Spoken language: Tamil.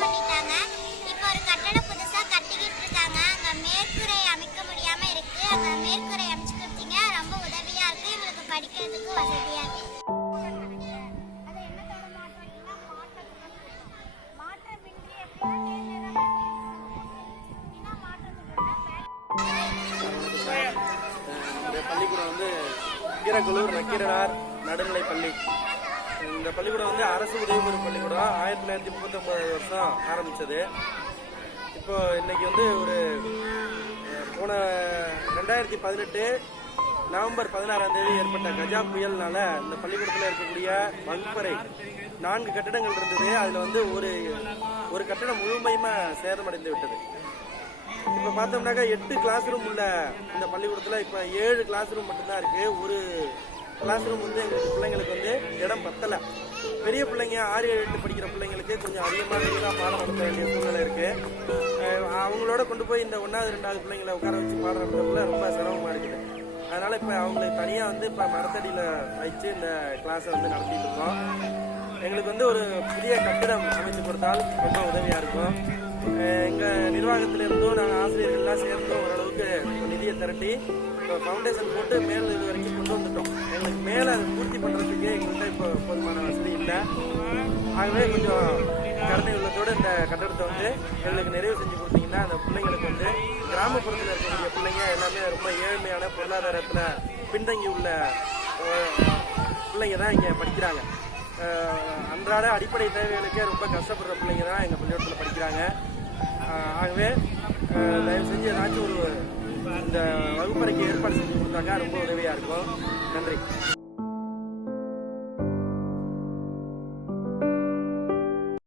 பண்ணிட்டாங்க. இப்போ ஒரு கட்டடம் புதுசா கட்டிக்கிட்டு இருக்காங்க. அங்க மேற்கூரை அமைக்க முடியாம இருக்கு. அங்க மேற்கூரை அமைச்சு கொடுத்தீங்க, ரொம்ப உதவியா இருக்கு. எங்களுக்கு படிக்கிறதுக்கு வசதியா இருக்கு. இந்த பள்ளிக்கூடம் வந்து கீரக்கலூர் நடுநிலைப் பள்ளி. இந்த பள்ளிக்கூடம் வந்து அரசு உதவி பெறும் பள்ளிக்கூடம். 1939 வருஷம் ஆரம்பித்தது. இப்போ இன்னைக்கு வந்து ஒரு போன 2018 நவம்பர் 16ஆம் தேதி ஏற்பட்ட கஜா புயல்னால இந்த பள்ளிக்கூடத்தில் இருக்கக்கூடிய வகுப்பறை 4 கட்டடங்கள் இருந்தது. அதில் வந்து ஒரு கட்டடம் முழுமையுமா சேதமடைந்து விட்டது. இப்போ பார்த்தோம்னாக்கா 8 கிளாஸ் ரூம் உள்ள இந்த பள்ளிக்கூடத்தில் இப்போ 7 கிளாஸ் ரூம் மட்டும்தான் இருக்கு. ஒரு கிளாஸ் ரூம் வந்து எங்களுக்கு பிள்ளைங்களுக்கு வந்து இடம் பத்தலை. பெரிய பிள்ளைங்க 6, 7, 8 படிக்கிற பிள்ளைங்களுக்கு கொஞ்சம் அதிகமாக பாடம் நடத்த வேண்டிய சூழ்நிலை இருக்கு. அவங்களோட கொண்டு போய் இந்த 1வது 2வது பிள்ளைங்களை உட்கார வச்சு பாடம் நடத்துறதுல ரொம்ப சிரமமாக இருக்குது. அதனால இப்போ அவங்களுக்கு தனியாக வந்து இப்போ மரத்தடியில் வச்சு இந்த கிளாஸை வந்து நடத்திட்டு இருக்கோம். எங்களுக்கு வந்து ஒரு புதிய கட்டிடம் அமைத்து கொடுத்தால் ரொம்ப உதவியாக இருக்கும். எங்கள் நிர்வாகத்திலிருந்தும் நாங்கள் ஆசிரியர்கள்லாம் சேர்ந்தும் ஓரளவுக்கு நிதியை திரட்டி இப்போ ஃபவுண்டேஷன் போட்டு மேலே இது வரைக்கும் கொண்டு வந்துட்டோம். எங்களுக்கு மேலே அதை பூர்த்தி பண்ணுறதுக்கு எங்கள்கிட்ட இப்போ போதுமான வசதி இல்லை. ஆகவே கொஞ்சம் கருணை உள்ளத்தோடு இந்த கட்டடத்தை வந்து எங்களுக்கு நிறைவு செஞ்சு கொடுத்தீங்கன்னா அந்த பிள்ளைங்களுக்கு வந்து கிராமப்புறத்தில் இருக்கக்கூடிய பிள்ளைங்க எல்லாமே ரொம்ப ஏழ்மையான பொருளாதாரத்தில் பின்தங்கி உள்ள பிள்ளைங்க தான் இங்கே படிக்கிறாங்க. அன்றாட அடிப்படை தேவைகளுக்கே ரொம்ப கஷ்டப்படுற பிள்ளைங்க தான் எங்கள் பள்ளிக்கூடத்தில் படிக்கிறாங்க. ஆகவே தயவு செஞ்சு ஏதாச்சும் இந்த வகுப்பறைக்கு ஏற்பாடு செஞ்சு கொடுத்தாங்க ரொம்ப உதவியாக இருக்கும். நன்றி.